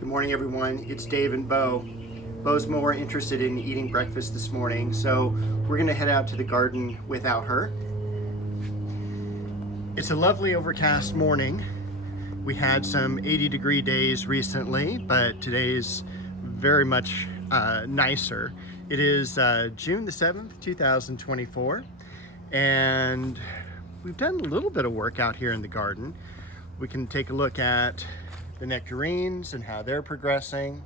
Good morning, everyone. It's Dave and Bo. Bo's more interested in eating breakfast this morning, so we're gonna head out to the garden without her. It's a lovely overcast morning. We had some 80-degree days recently, but today's very much nicer. It is June the 7th, 2024, and we've done a little bit of work out here in the garden. We can take a look at the nectarines and how they're progressing.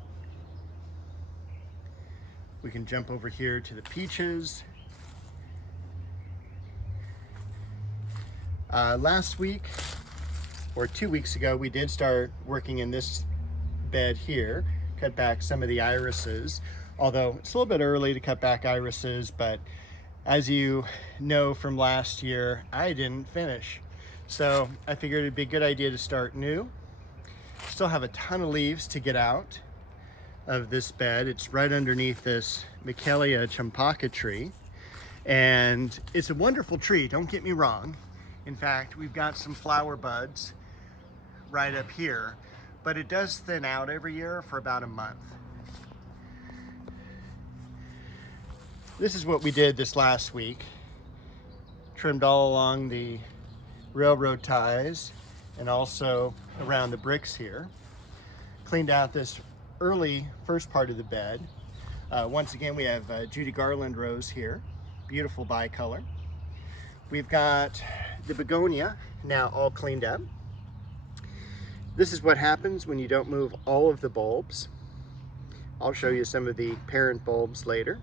We can jump over here to the peaches. Last week, or 2 weeks ago, we did start working in this bed here, cut back some of the irises, although it's a little bit early to cut back irises, but as you know from last year, I didn't finish. So I figured it'd be a good idea to start new. Still have a ton of leaves to get out of this bed. It's right underneath this Michelia champaca tree, and it's a wonderful tree, don't get me wrong. In fact, we've got some flower buds right up here, but it does thin out every year for about a month. This is what we did this last week. Trimmed all along the railroad ties and also around the bricks here. Cleaned out this early first part of the bed. Once again, we have Judy Garland rose here, beautiful bicolor. We've got the begonia now all cleaned up. This is what happens when you don't move all of the bulbs. I'll show you some of the parent bulbs later.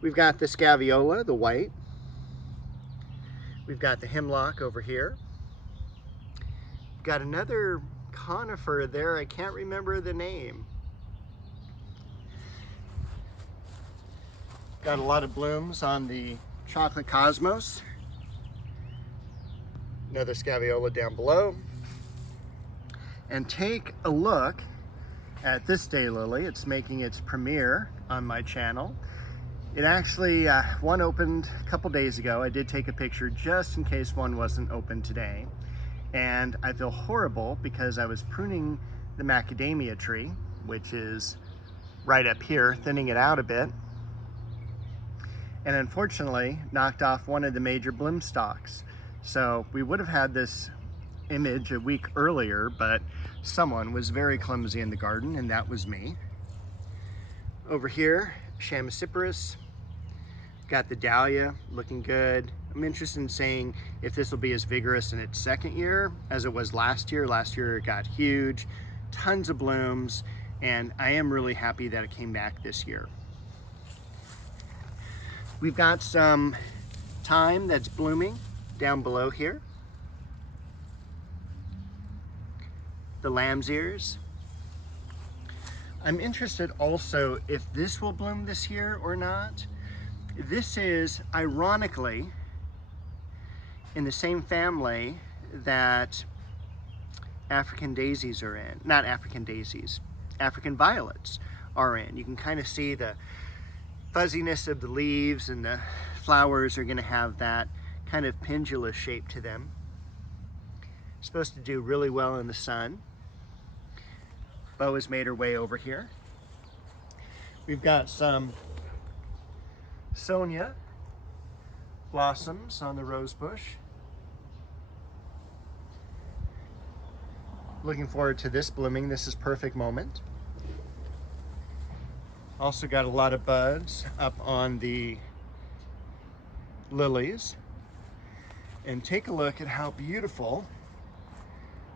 We've got the scaviola, the white. We've got the hemlock over here. We've got another conifer there, I can't remember the name. Got a lot of blooms on the chocolate cosmos. Another scaviola down below. And take a look at this daylily. It's making its premiere on my channel. It actually, one opened a couple days ago. I did take a picture just in case one wasn't open today. And I feel horrible because I was pruning the macadamia tree, which is right up here, thinning it out a bit. And unfortunately, knocked off one of the major bloom stalks. So we would have had this image a week earlier, but someone was very clumsy in the garden, and that was me. Over here, Chamaecyparis. Got the dahlia looking good. I'm interested in saying if this will be as vigorous in its second year as it was last year. Last year it got huge, tons of blooms, and I am really happy that it came back this year. We've got some thyme that's blooming down below here. The lamb's ears. I'm interested also if this will bloom this year or not. This is, ironically, in the same family that African daisies are in. Not African daisies, African violets are in. You can kind of see the fuzziness of the leaves, and the flowers are going to have that kind of pendulous shape to them. Supposed to do really well in the sun. Bo has made her way over here. We've got some Sonia blossoms on the rose bush. Looking forward to this blooming. This is perfect moment. Also got a lot of buds up on the lilies. And take a look at how beautiful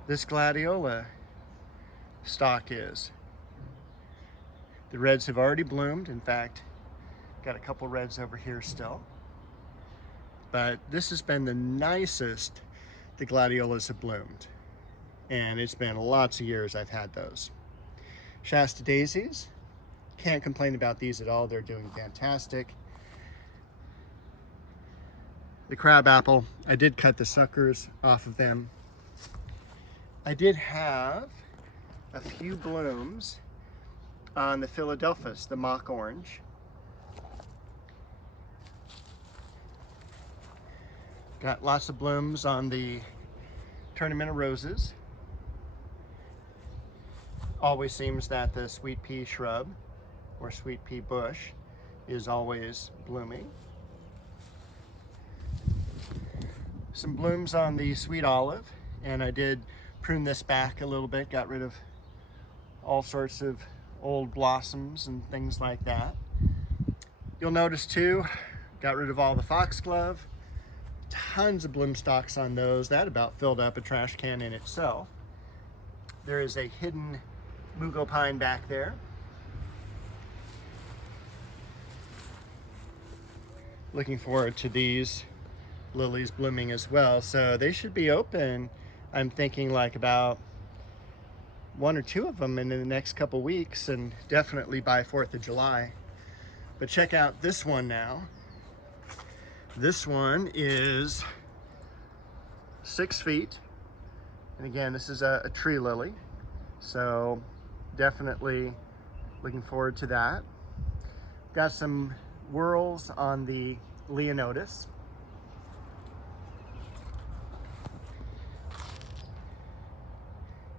this gladiola stalk is. The reds have already bloomed. In fact, got a couple reds over here still. But this has been the nicest the gladiolas have bloomed. And it's been lots of years I've had those. Shasta daisies, can't complain about these at all. They're doing fantastic. The crabapple, I did cut the suckers off of them. I did have a few blooms on the Philadelphus, the mock orange. Got lots of blooms on the Tournament of Roses. always seems that the sweet pea shrub or sweet pea bush is always blooming. Some blooms on the sweet olive, and I did prune this back a little bit, got rid of all sorts of old blossoms and things like that. You'll notice too, got rid of all the foxglove, tons of bloom stalks on those. That about filled up a trash can in itself. There is a hidden mugo pine back there. Looking forward to these lilies blooming as well. So they should be open, I'm thinking like about 1 or 2 of them in the next couple weeks, and definitely by 4th of July. But check out this one now. This one is 6 feet. And again, this is a tree lily. So definitely looking forward to that. Got some whorls on the Leonotis.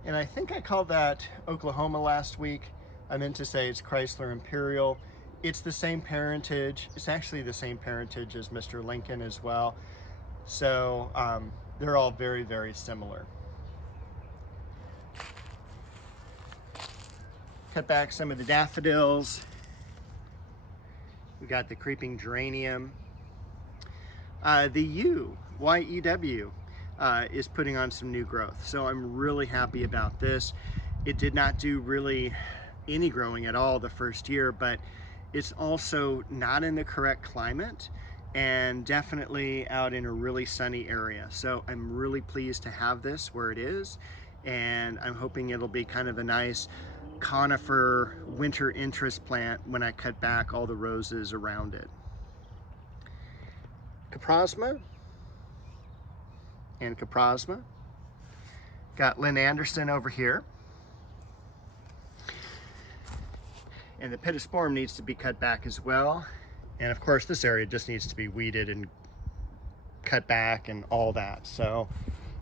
And I think I called that Oklahoma last week. I meant to say it's Chrysler Imperial. It's the same parentage. It's actually the same parentage as Mr. Lincoln as well. So they're all very, very similar. Cut back some of the daffodils. We got the creeping geranium. The YEW is putting on some new growth. So I'm really happy about this. It did not do really any growing at all the first year, but it's also not in the correct climate and definitely out in a really sunny area. So I'm really pleased to have this where it is, and I'm hoping it'll be kind of a nice conifer winter interest plant when I cut back all the roses around it. Caprosma and Caprosma. Got Lynn Anderson over here. And the pittosporum needs to be cut back as well. And of course this area just needs to be weeded and cut back and all that. So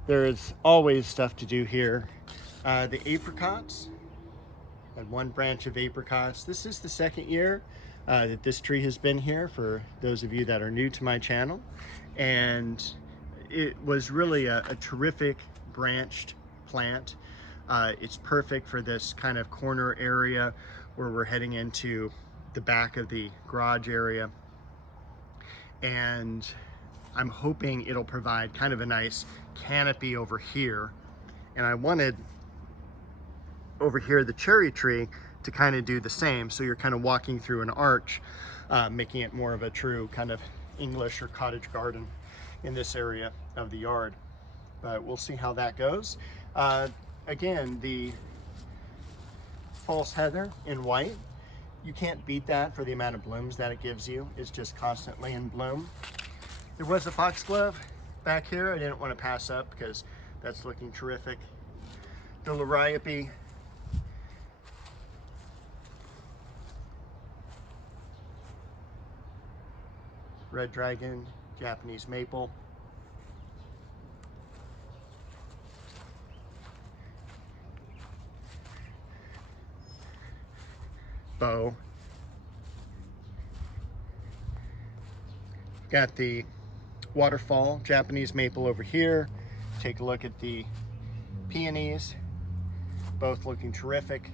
there's always stuff to do here. The apricots, had 1 branch of apricots. This is the 2nd year that this tree has been here, for those of you that are new to my channel. And it was really a terrific branched plant. It's perfect for this kind of corner area where we're heading into the back of the garage area. And I'm hoping it'll provide kind of a nice canopy over here. And I wanted over here the cherry tree to kind of do the same. So you're kind of walking through an arch, making it more of a true kind of English or cottage garden in this area of the yard. But we'll see how that goes. Again, the false heather in white, you can't beat that for the amount of blooms that it gives you. It's just constantly in bloom. There was a foxglove back here I didn't want to pass up because that's looking terrific. The liriope, red dragon, Japanese maple. Bow. Got the waterfall Japanese maple over here. Take a look at the peonies, both looking terrific.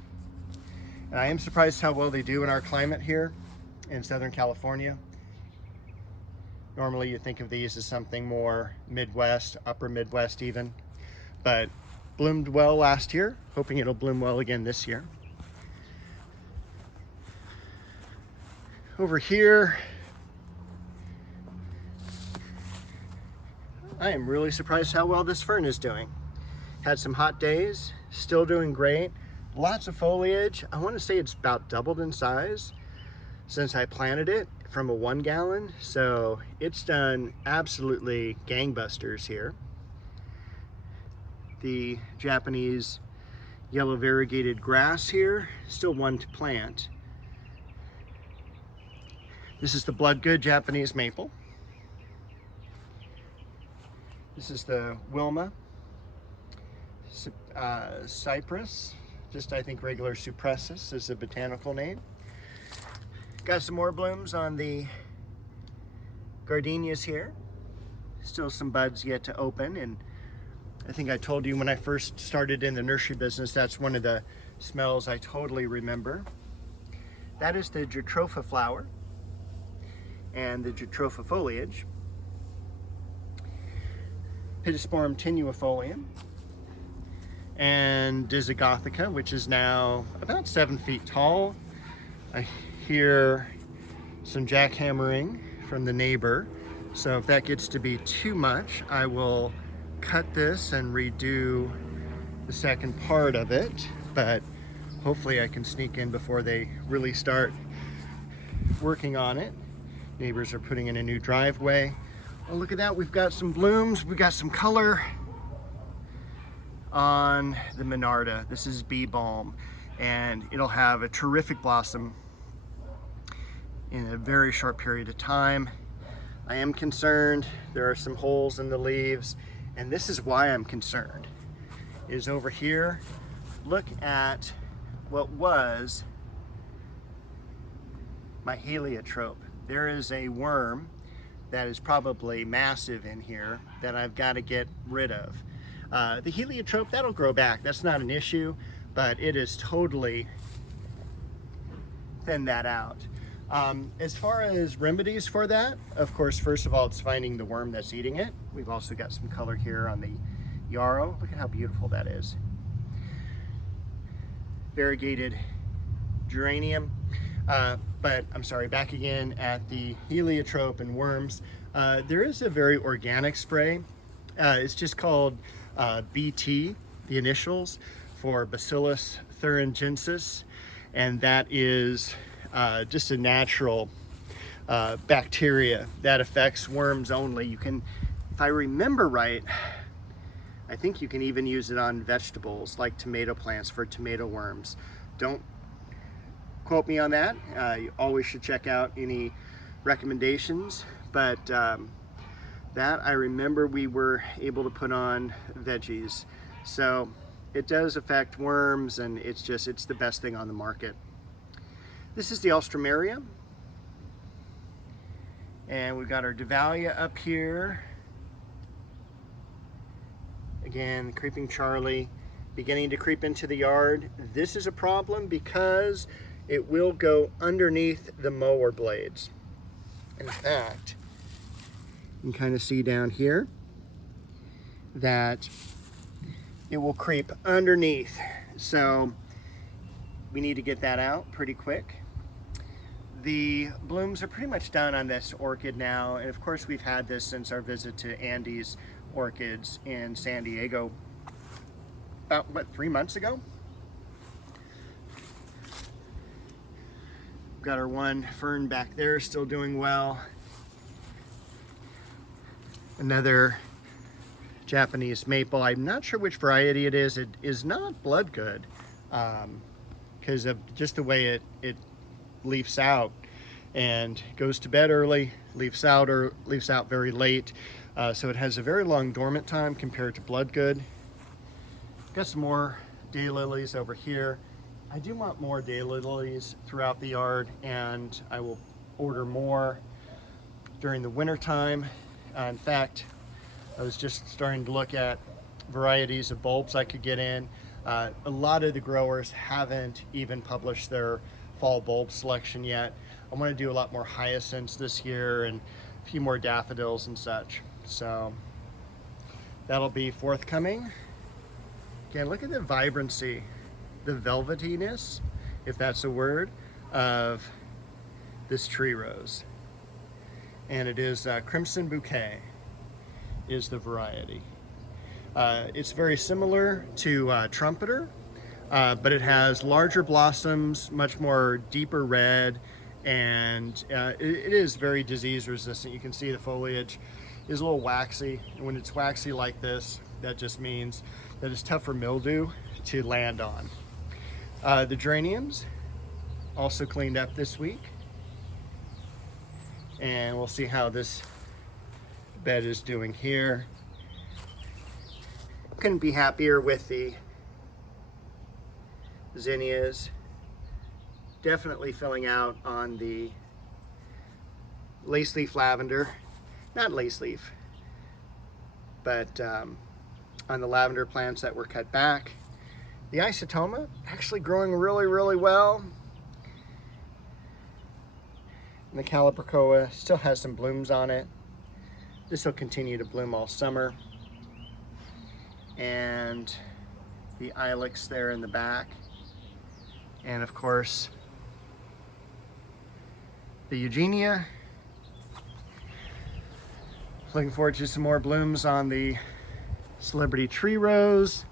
And I am surprised how well they do in our climate here in Southern California. Normally you think of these as something more Midwest, upper Midwest even, but bloomed well last year, hoping it'll bloom well again this year. Over here, I am really surprised how well this fern is doing. Had some hot days, still doing great. Lots of foliage. I want to say it's about doubled in size since I planted it from a 1 gallon. So it's done absolutely gangbusters here. The Japanese yellow variegated grass here, still one to plant. This is the Bloodgood Japanese maple. This is the Wilma cypress, just I think regular Cypressus is a botanical name. Got some more blooms on the gardenias here. Still some buds yet to open, and I think I told you when I first started in the nursery business, that's one of the smells I totally remember. That is the Jatropha flower and the Jatropha foliage. Pittosporum tenuifolium and Dizygothica, which is now about 7 feet tall. I hear some jackhammering from the neighbor, so if that gets to be too much, I will cut this and redo the second part of it, but hopefully I can sneak in before they really start working on it. Neighbors are putting in a new driveway. Oh, look at that, we've got some blooms, we've got some color on the Monarda. This is bee balm, and it'll have a terrific blossom in a very short period of time. I am concerned. There are some holes in the leaves, and this is why I'm concerned. Is over here, look at what was my heliotrope. There is a worm that is probably massive in here that I've got to get rid of. The heliotrope, that'll grow back. That's not an issue, but it is totally thinned that out. As far as remedies for that, of course, first of all, it's finding the worm that's eating it. We've also got some color here on the yarrow. Look at how beautiful that is. Variegated geranium. But I'm sorry, back again at the heliotrope and worms. There is a very organic spray. It's just called BT, the initials for Bacillus thuringiensis, and that is just a natural bacteria that affects worms only. You can, if I remember right, I think you can even use it on vegetables like tomato plants for tomato worms. Don't quote me on that. You always should check out any recommendations, but that I remember we were able to put on veggies. So it does affect worms, and it's the best thing on the market. This is the Alstroemeria, and we've got our Davallia up here. Again, Creeping Charlie beginning to creep into the yard. This is a problem because it will go underneath the mower blades. In fact, you can kind of see down here that it will creep underneath. So we need to get that out pretty quick. The blooms are pretty much done on this orchid now, and of course we've had this since our visit to Andy's Orchids in San Diego about, what, 3 months ago? We've got our one fern back there still doing well. Another Japanese maple. I'm not sure which variety it is. It is not blood good because of just the way it leaves out and goes to bed early, leaves out very late. So it has a very long dormant time compared to blood good. Got some more daylilies over here. I do want more daylilies throughout the yard, and I will order more during the winter time. In fact, I was just starting to look at varieties of bulbs I could get in. A lot of the growers haven't even published their fall bulb selection yet. I want to do a lot more hyacinths this year and a few more daffodils and such. So that'll be forthcoming. Again, look at the vibrancy, the velvetiness, if that's a word, of this tree rose. And it is Crimson Bouquet is the variety. It's very similar to Trumpeter, but it has larger blossoms, much more deeper red, and it is very disease resistant. You can see the foliage is a little waxy, and when it's waxy like this, that just means that it's tough for mildew to land on. The geraniums also cleaned up this week, and we'll see how this bed is doing here. Couldn't be happier with the zinnias. Definitely filling out on the lace leaf lavender, not lace leaf, but on the lavender plants that were cut back. The isotoma actually growing really well. And the calibrachoa still has some blooms on it. This will continue to bloom all summer. And the ilex there in the back. And of course, the eugenia. Looking forward to some more blooms on the celebrity tree rose.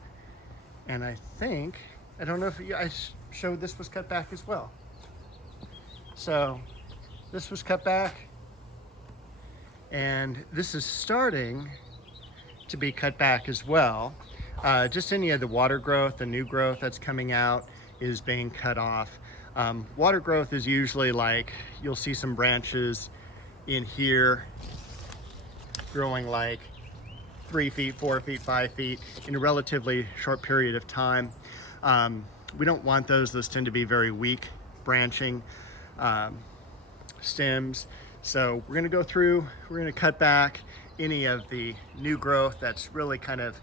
And I think, I don't know if I showed this was cut back as well. So this was cut back, and this is starting to be cut back as well. Just any of the water growth, the new growth that's coming out is being cut off. Water growth is usually like, you'll see some branches in here growing like 3 feet, 4 feet, 5 feet in a relatively short period of time. We don't want those. Those tend to be very weak branching stems. So we're gonna go through, we're gonna cut back any of the new growth that's really kind of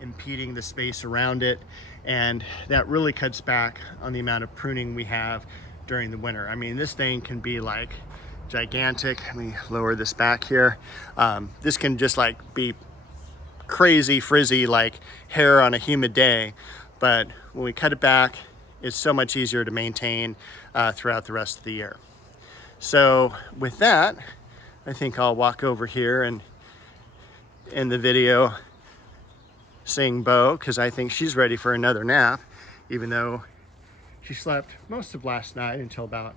impeding the space around it. And that really cuts back on the amount of pruning we have during the winter. I mean, this thing can be like gigantic. Let me lower this back here. This can just like be crazy frizzy like hair on a humid day, but when we cut it back, it's so much easier to maintain throughout the rest of the year. So with that, I think I'll walk over here and end the video seeing Bo, because I think she's ready for another nap, even though she slept most of last night until about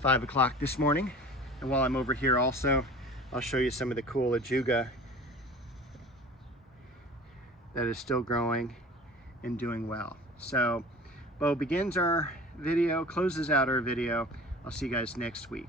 5 o'clock this morning. And while I'm over here also, I'll show you some of the cool ajuga that is still growing and doing well. So Bo begins our video, closes out our video. I'll see you guys next week.